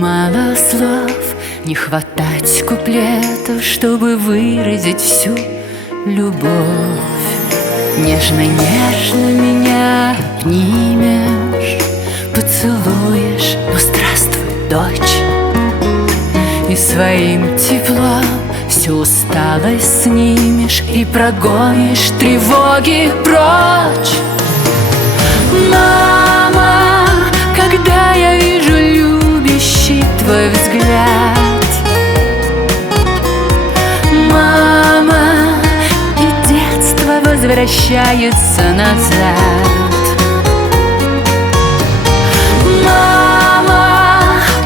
Мало слов, не хватать куплетов, чтобы выразить всю любовь. Нежно-нежно меня обнимешь, поцелуешь, ну здравствуй, дочь. И своим теплом всю усталость снимешь и прогонишь тревоги прочь. Мама, когда я вижу любящий твой взгляд, мама, и детство возвращается назад. Мама,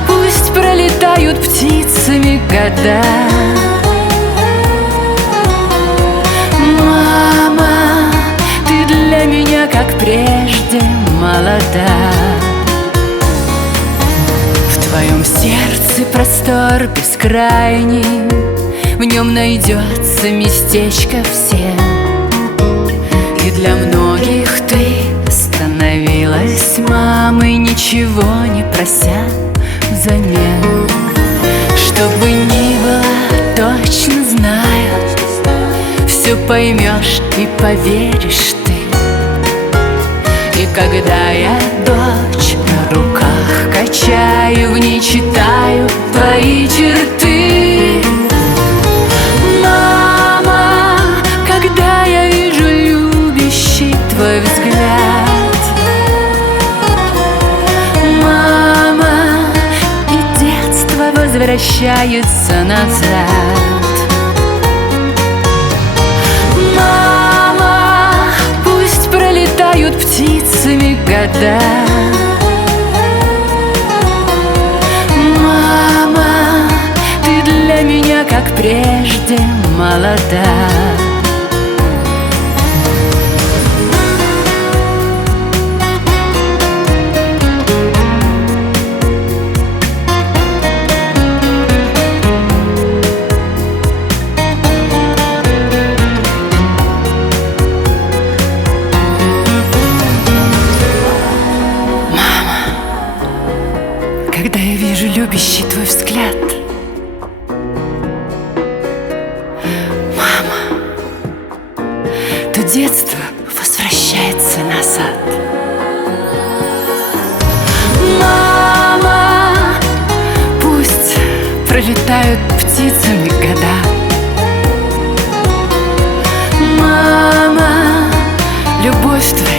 пусть пролетают птицами года. Мама, ты для меня, как прежде, молода. В твоем сердце простор бескрайний, в нем найдется местечко всем. И для многих ты становилась мамой, ничего не прося взамен. Что бы ни было, точно знаю, все поймешь и поверишь ты. И когда я дочь на руках качаю, в ней читаю твои черты. Мама, когда я вижу любящий твой взгляд, мама, и детство возвращается назад. Мама, пусть пролетают птицами года. Мама, ты для меня, как прежде, молода. Когда я вижу любящий твой взгляд, мама, то детство возвращается назад. Мама, пусть пролетают птицами года. Мама, любовь твоя